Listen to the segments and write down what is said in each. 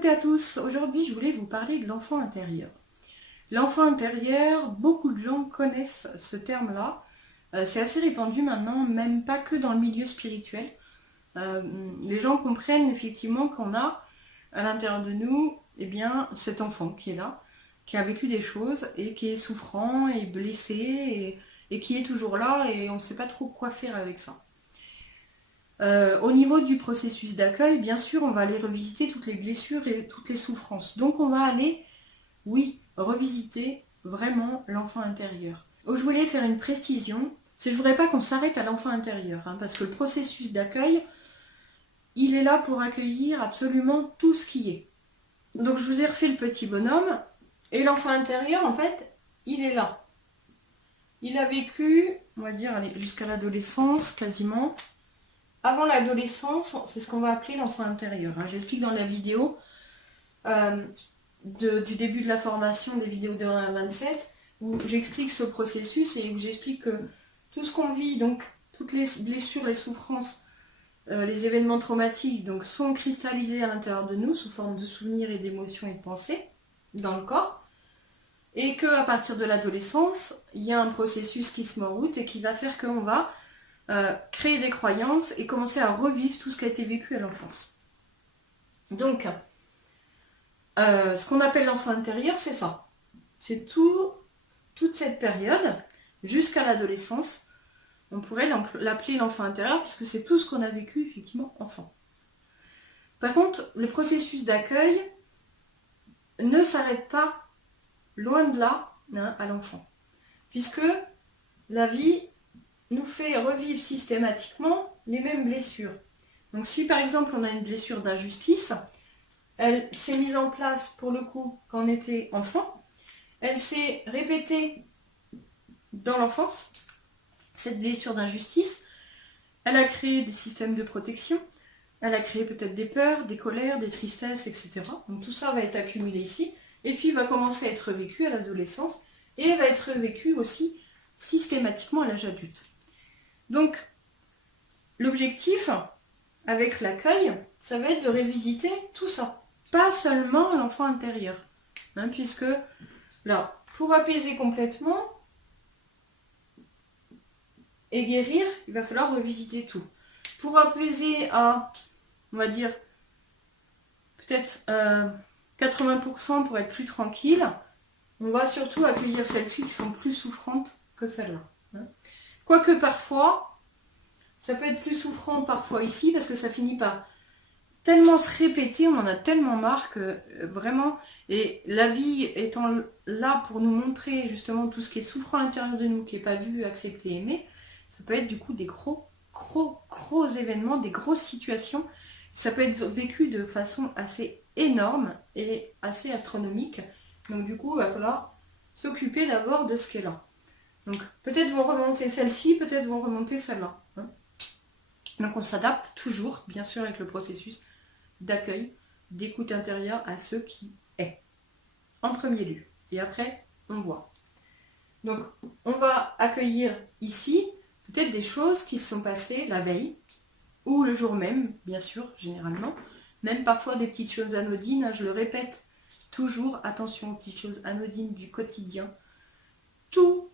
toutes et à tous, aujourd'hui je voulais vous parler de l'enfant intérieur. L'enfant intérieur, beaucoup de gens connaissent ce terme-là. C'est assez répandu maintenant, même pas que dans le milieu spirituel. Les gens comprennent effectivement qu'on a à l'intérieur de nous, eh bien, cet enfant qui est là, qui a vécu des choses et qui est souffrant et blessé et qui est toujours là et on ne sait pas trop quoi faire avec ça. Au niveau du processus d'accueil, bien sûr, on va aller revisiter toutes les blessures et toutes les souffrances. Donc on va aller, oui, revisiter vraiment l'enfant intérieur. Je voulais faire une précision, je ne voudrais pas qu'on s'arrête à l'enfant intérieur, parce que le processus d'accueil, il est là pour accueillir absolument tout ce qui est. Donc je vous ai refait le petit bonhomme, et l'enfant intérieur, en fait, il est là. Il a vécu, on va dire, jusqu'à l'adolescence, quasiment. Avant l'adolescence, c'est ce qu'on va appeler l'enfant intérieur. J'explique dans la vidéo du début de la formation, des vidéos de 1 à 27, où j'explique ce processus et où j'explique que tout ce qu'on vit, donc toutes les blessures, les souffrances, les événements traumatiques, donc sont cristallisés à l'intérieur de nous sous forme de souvenirs et d'émotions et de pensées dans le corps, et qu'à partir de l'adolescence, il y a un processus qui se met en route et qui va faire qu'on va créer des croyances et commencer à revivre tout ce qui a été vécu à l'enfance. Donc, ce qu'on appelle l'enfant intérieur, c'est ça. C'est toute cette période, jusqu'à l'adolescence. On pourrait l'appeler l'enfant intérieur, puisque c'est tout ce qu'on a vécu, effectivement, enfant. Par contre, le processus d'accueil ne s'arrête pas, loin de là, à l'enfant. Puisque la vie nous fait revivre systématiquement les mêmes blessures. Donc si par exemple on a une blessure d'injustice, elle s'est mise en place pour le coup quand on était enfant, elle s'est répétée dans l'enfance, cette blessure d'injustice, elle a créé des systèmes de protection, elle a créé peut-être des peurs, des colères, des tristesses, etc. Donc tout ça va être accumulé ici, et puis va commencer à être vécu à l'adolescence, et va être vécu aussi systématiquement à l'âge adulte. Donc, l'objectif avec l'accueil, ça va être de révisiter tout ça. Pas seulement l'enfant intérieur. Puisque, là, pour apaiser complètement et guérir, il va falloir revisiter tout. Pour apaiser à, on va dire, peut-être 80% pour être plus tranquille, on va surtout accueillir celles-ci qui sont plus souffrantes que celles-là. Quoique parfois, ça peut être plus souffrant parfois ici, parce que ça finit par tellement se répéter, on en a tellement marre que vraiment, et la vie étant là pour nous montrer justement tout ce qui est souffrant à l'intérieur de nous, qui n'est pas vu, accepté, aimé, ça peut être du coup des gros événements, des grosses situations. Ça peut être vécu de façon assez énorme et assez astronomique. Donc du coup, il va falloir s'occuper d'abord de ce qui est là. Donc peut-être vont remonter celle-ci, peut-être vont remonter celle-là. Donc on s'adapte toujours, bien sûr, avec le processus d'accueil, d'écoute intérieure à ce qui est, en premier lieu. Et après, on voit. Donc on va accueillir ici peut-être des choses qui se sont passées la veille, ou le jour même, bien sûr, généralement. Même parfois des petites choses anodines, je le répète toujours, attention aux petites choses anodines du quotidien. Tout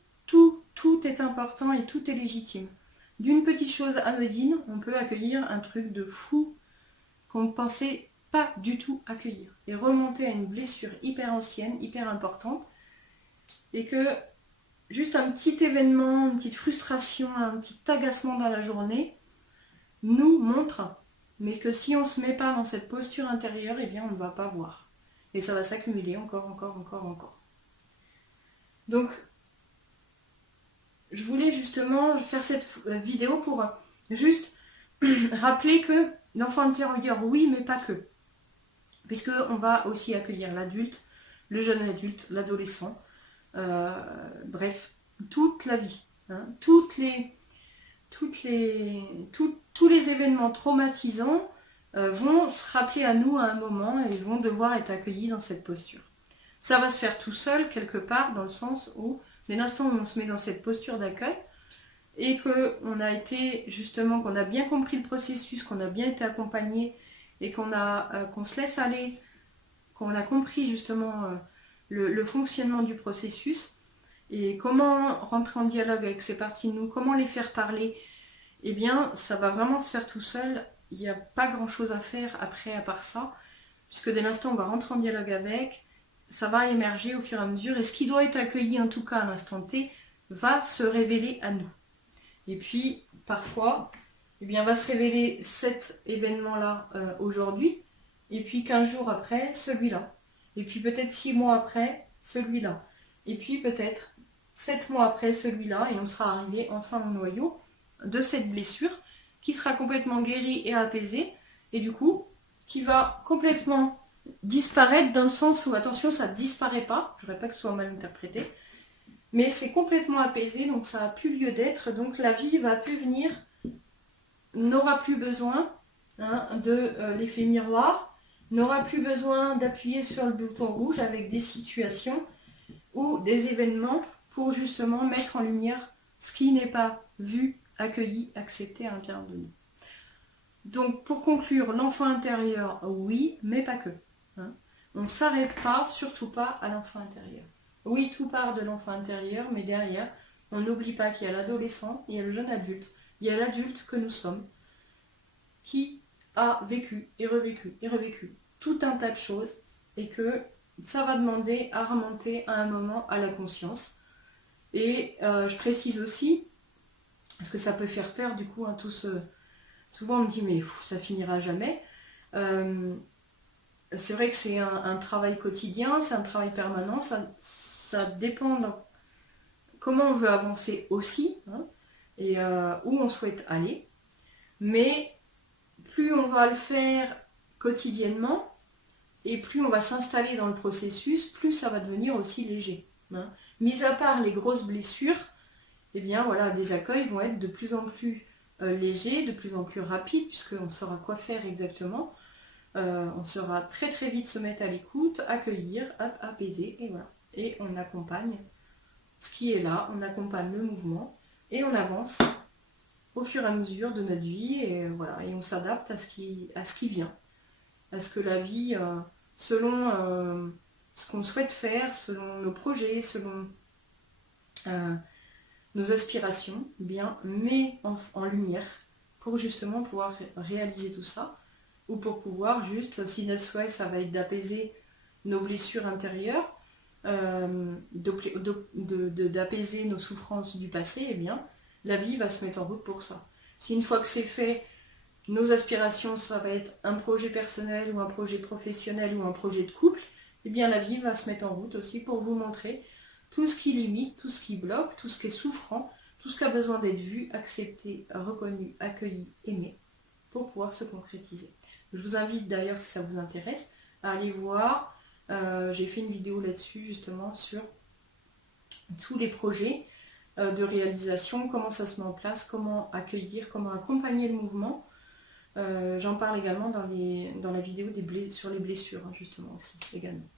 est important et tout est légitime. D'une petite chose anodine, on peut accueillir un truc de fou qu'on ne pensait pas du tout accueillir. Et remonter à une blessure hyper ancienne, hyper importante. Et que juste un petit événement, une petite frustration, un petit agacement dans la journée, nous montre, mais que si on ne se met pas dans cette posture intérieure, eh bien on ne va pas voir. Et ça va s'accumuler encore. Donc, je voulais justement faire cette vidéo pour juste rappeler que l'enfant intérieur, oui, mais pas que. Puisqu'on va aussi accueillir l'adulte, le jeune adulte, l'adolescent, bref, toute la vie. Tous les événements traumatisants vont se rappeler à nous à un moment et vont devoir être accueillis dans cette posture. Ça va se faire tout seul, quelque part, dans le sens où dès l'instant où on se met dans cette posture d'accueil et qu'on a été justement, qu'on a bien compris le processus, qu'on a bien été accompagné et qu'on se laisse aller qu'on a compris justement le fonctionnement du processus et comment rentrer en dialogue avec ces parties de nous, comment les faire parler, eh bien ça va vraiment se faire tout seul. Il n'y a pas grand chose à faire après à part ça, puisque dès l'instant où on va rentrer en dialogue avec, ça va émerger au fur et à mesure, et ce qui doit être accueilli en tout cas à l'instant T va se révéler à nous. Et puis parfois, eh bien, va se révéler cet événement-là aujourd'hui, et puis 15 jours après, celui-là. Et puis peut-être 6 mois après, celui-là. Et puis peut-être 7 mois après, celui-là, et on sera arrivé enfin au noyau de cette blessure, qui sera complètement guérie et apaisée, et du coup, qui va complètement disparaître dans le sens où, attention, ça ne disparaît pas, je ne voudrais pas que ce soit mal interprété, mais c'est complètement apaisé, donc ça n'a plus lieu d'être, donc la vie va plus venir, n'aura plus besoin de l'effet miroir, n'aura plus besoin d'appuyer sur le bouton rouge avec des situations ou des événements pour justement mettre en lumière ce qui n'est pas vu, accueilli, accepté à l'intérieur de nous. Donc pour conclure, l'enfant intérieur, oui, mais pas que. On ne s'arrête pas, surtout pas à l'enfant intérieur. Oui, tout part de l'enfant intérieur, mais derrière, on n'oublie pas qu'il y a l'adolescent, il y a le jeune adulte, il y a l'adulte que nous sommes, qui a vécu et revécu tout un tas de choses, et que ça va demander à remonter à un moment à la conscience. Et je précise aussi, parce que ça peut faire peur du coup, tout ce... Souvent on me dit mais ça finira jamais. C'est vrai que c'est un travail quotidien, c'est un travail permanent, ça dépend de comment on veut avancer aussi, et où on souhaite aller. Mais plus on va le faire quotidiennement, et plus on va s'installer dans le processus, plus ça va devenir aussi léger. Mis à part les grosses blessures, eh bien voilà, les accueils vont être de plus en plus légers, de plus en plus rapides, puisqu'on saura quoi faire exactement. On saura très très vite se mettre à l'écoute, accueillir, apaiser, et voilà. Et on accompagne ce qui est là, on accompagne le mouvement, et on avance au fur et à mesure de notre vie, et voilà, et on s'adapte à ce qui vient, à ce que la vie, selon ce qu'on souhaite faire, selon nos projets, selon nos aspirations, bien, met en lumière pour justement pouvoir réaliser tout ça, ou pour pouvoir juste, si notre souhait ça va être d'apaiser nos blessures intérieures, d'apaiser nos souffrances du passé, eh bien la vie va se mettre en route pour ça. Si une fois que c'est fait, nos aspirations ça va être un projet personnel ou un projet professionnel ou un projet de couple, eh bien la vie va se mettre en route aussi pour vous montrer tout ce qui limite, tout ce qui bloque, tout ce qui est souffrant, tout ce qui a besoin d'être vu, accepté, reconnu, accueilli, aimé, pour pouvoir se concrétiser. Je vous invite d'ailleurs, si ça vous intéresse, à aller voir, j'ai fait une vidéo là-dessus justement sur tous les projets de réalisation, comment ça se met en place, comment accueillir, comment accompagner le mouvement. J'en parle également dans la vidéo sur les blessures, justement aussi, également.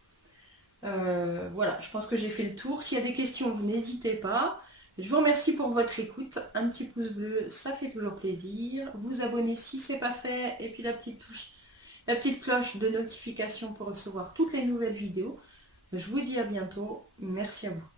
Voilà, je pense que j'ai fait le tour. S'il y a des questions, vous n'hésitez pas. Je vous remercie pour votre écoute. Un petit pouce bleu, ça fait toujours plaisir. Vous abonner si ce n'est pas fait. Et puis la petite cloche de notification pour recevoir toutes les nouvelles vidéos. Je vous dis à bientôt. Merci à vous.